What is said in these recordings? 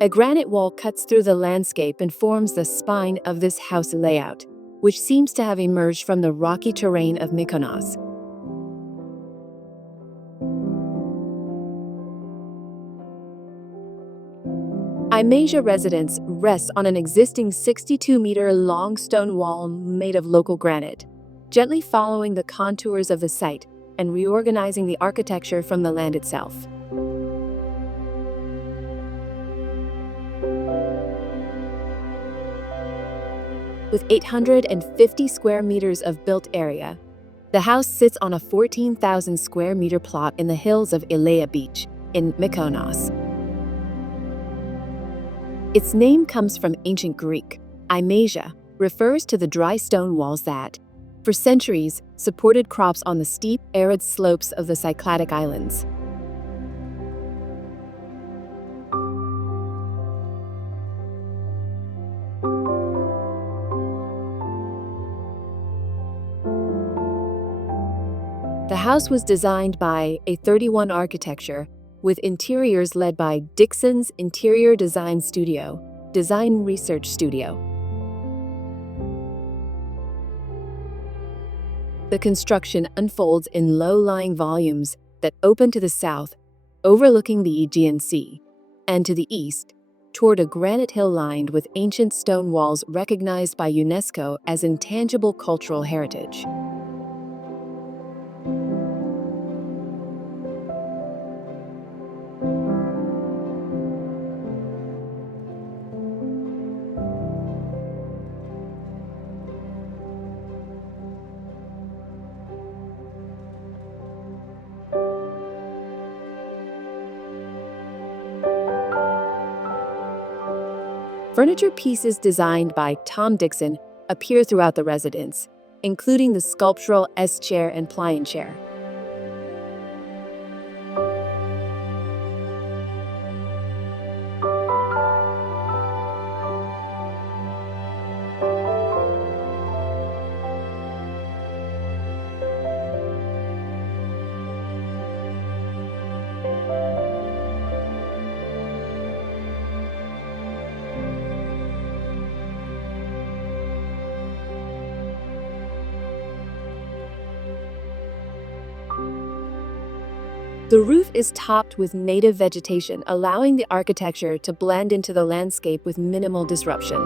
A granite wall cuts through the landscape and forms the spine of this house layout, which seems to have emerged from the rocky terrain of Mykonos. Aimasia Residence rests on an existing 62-meter-long stone wall made of local granite, gently following the contours of the site and reorganizing the architecture from the land itself. With 850 square meters of built area, the house sits on a 14,000 square meter plot in the hills of Elia Beach in Mykonos. Its name comes from ancient Greek. Aimasia refers to the dry stone walls that, for centuries, supported crops on the steep, arid slopes of the Cycladic islands. The house was designed by A31 Architecture, with interiors led by Dixon's Interior Design Studio, Design Research Studio. The construction unfolds in low-lying volumes that open to the south, overlooking the Aegean Sea, and to the east, toward a granite hill lined with ancient stone walls recognized by UNESCO as intangible cultural heritage. Furniture pieces designed by Tom Dixon appear throughout the residence, including the sculptural S-chair and pliant chair. The roof is topped with native vegetation, allowing the architecture to blend into the landscape with minimal disruption.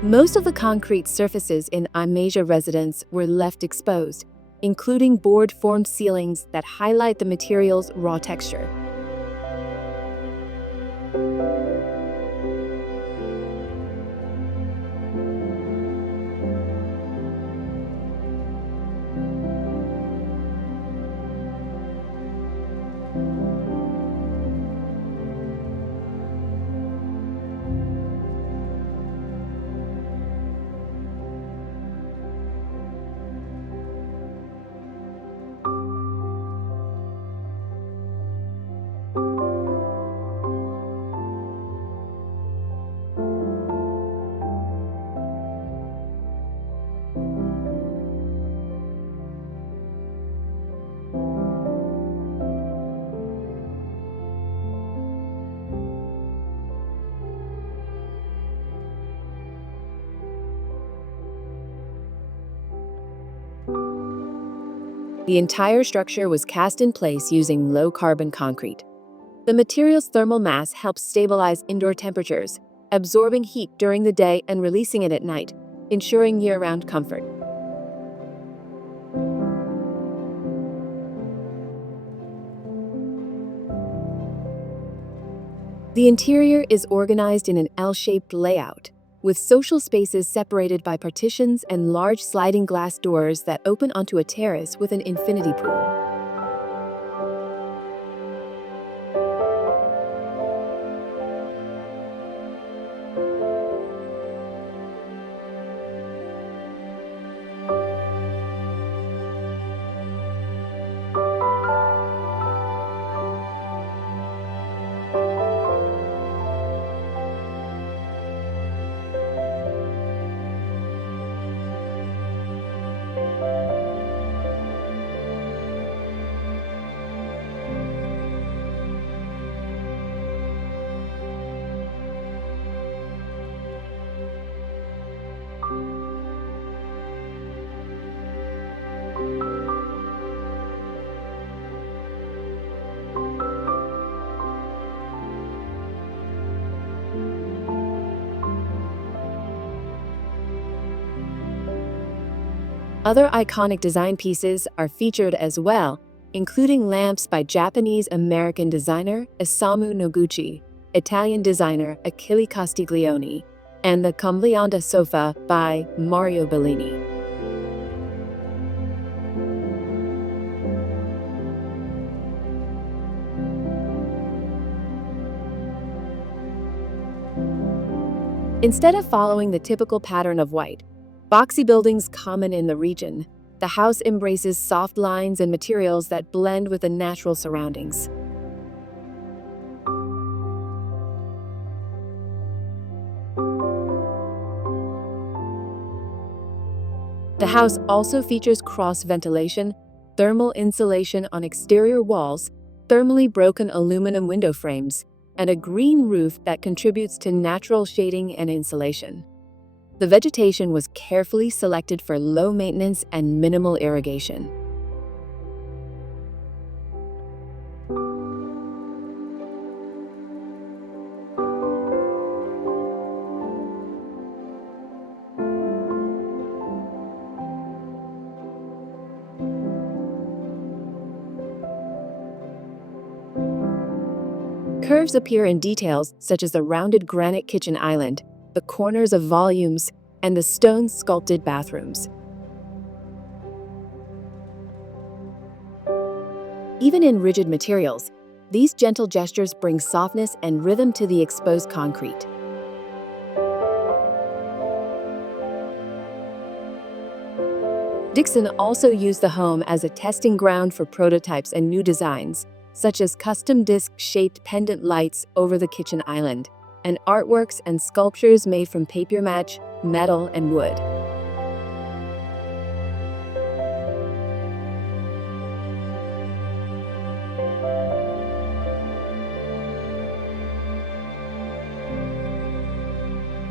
Most of the concrete surfaces in Aimasia Residence were left exposed, including board-formed ceilings that highlight the material's raw texture. The entire structure was cast in place using low-carbon concrete. The material's thermal mass helps stabilize indoor temperatures, absorbing heat during the day and releasing it at night, ensuring year-round comfort. The interior is organized in an L-shaped layout, with social spaces separated by partitions and large sliding glass doors that open onto a terrace with an infinity pool. Other iconic design pieces are featured as well, including lamps by Japanese-American designer Isamu Noguchi, Italian designer Achille Castiglione, and the Comblianda sofa by Mario Bellini. Instead of following the typical pattern of white, boxy buildings common in the region, the house embraces soft lines and materials that blend with the natural surroundings. The house also features cross ventilation, thermal insulation on exterior walls, thermally broken aluminum window frames, and a green roof that contributes to natural shading and insulation. The vegetation was carefully selected for low maintenance and minimal irrigation. Curves appear in details such as the rounded granite kitchen island, the corners of volumes, and the stone sculpted bathrooms. Even in rigid materials, these gentle gestures bring softness and rhythm to the exposed concrete. Dixon also used the home as a testing ground for prototypes and new designs, such as custom disc-shaped pendant lights over the kitchen island, and artworks and sculptures made from papier-mâché, metal, and wood.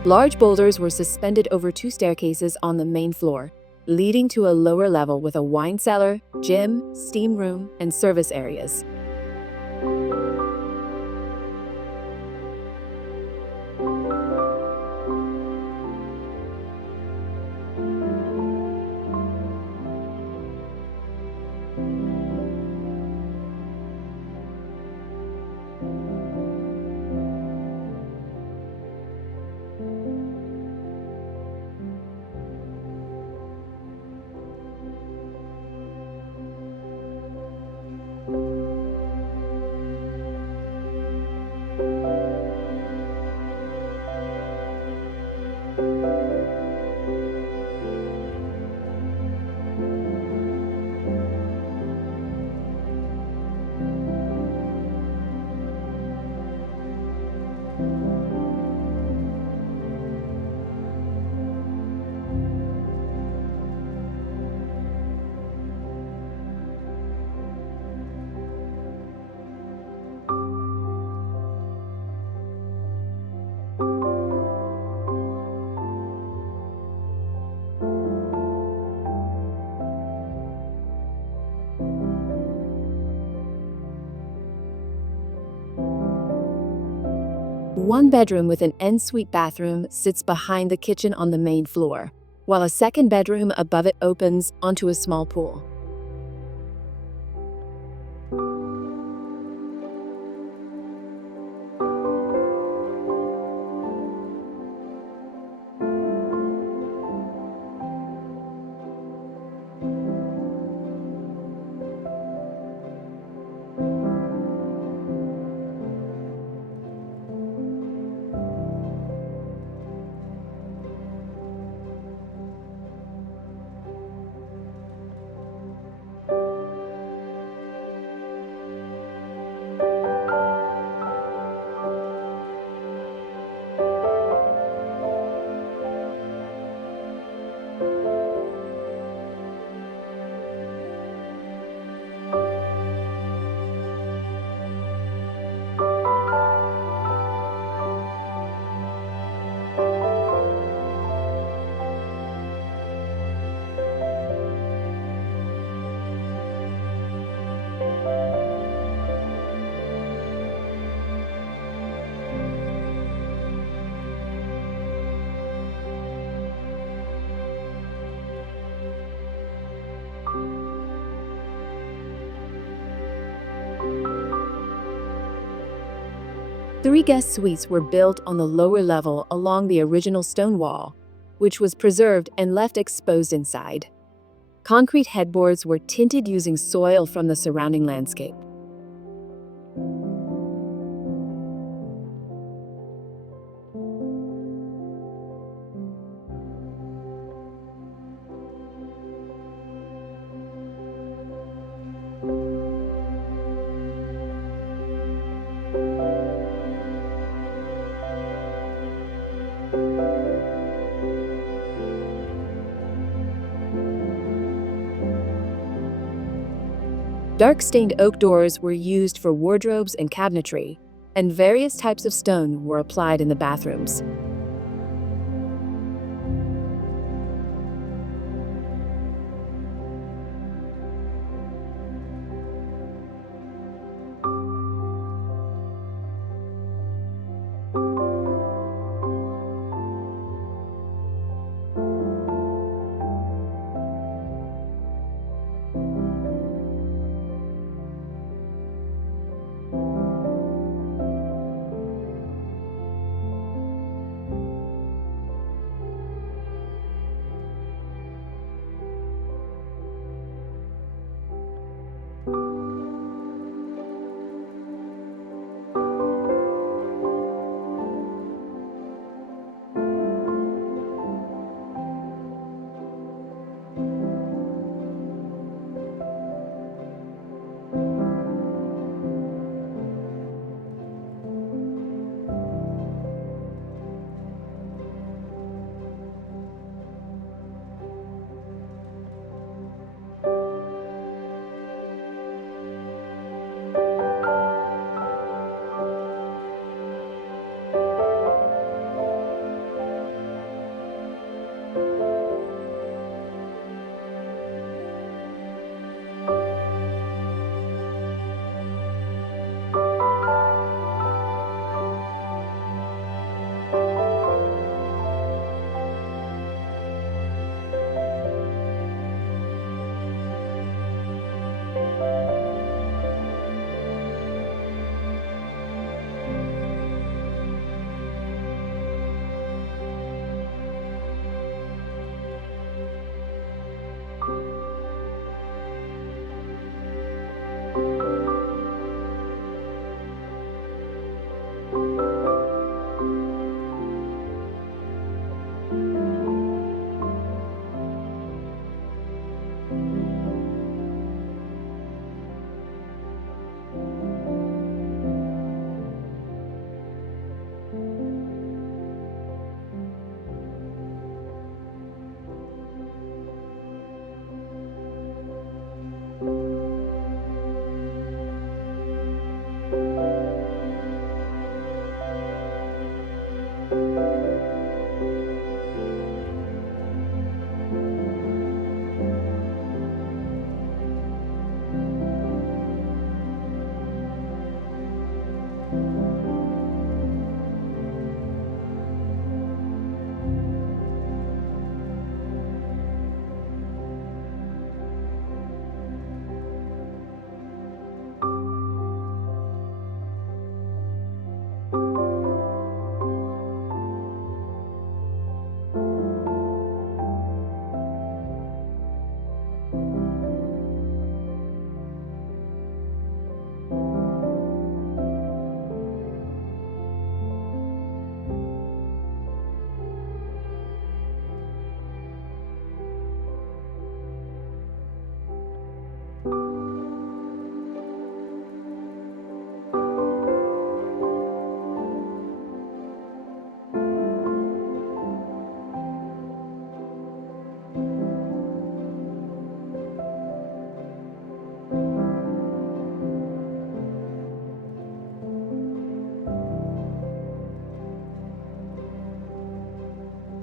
Large boulders were suspended over two staircases on the main floor, leading to a lower level with a wine cellar, gym, steam room, and service areas. One bedroom with an ensuite bathroom sits behind the kitchen on the main floor, while a second bedroom above it opens onto a small pool. Three guest suites were built on the lower level along the original stone wall, which was preserved and left exposed inside. Concrete headboards were tinted using soil from the surrounding landscape. Dark stained oak doors were used for wardrobes and cabinetry, and various types of stone were applied in the bathrooms.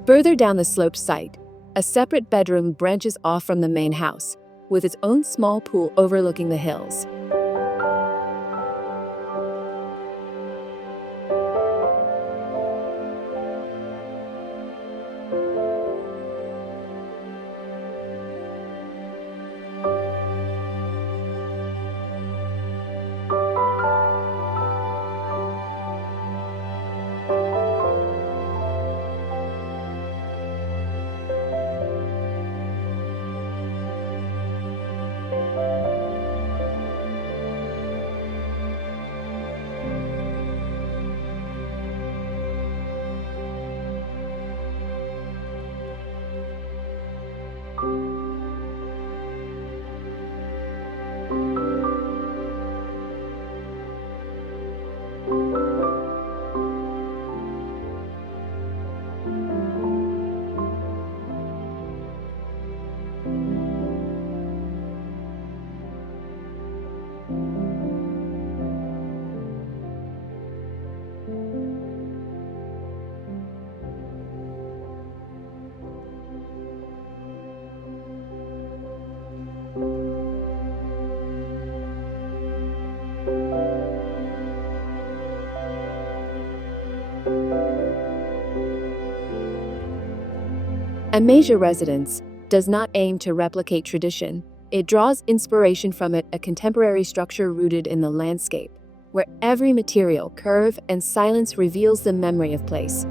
Further down the sloped site, a separate bedroom branches off from the main house, with its own small pool overlooking the hills. Aimasia Residence does not aim to replicate tradition. It draws inspiration from it, a contemporary structure rooted in the landscape, where every material, curve, and silence reveals the memory of place.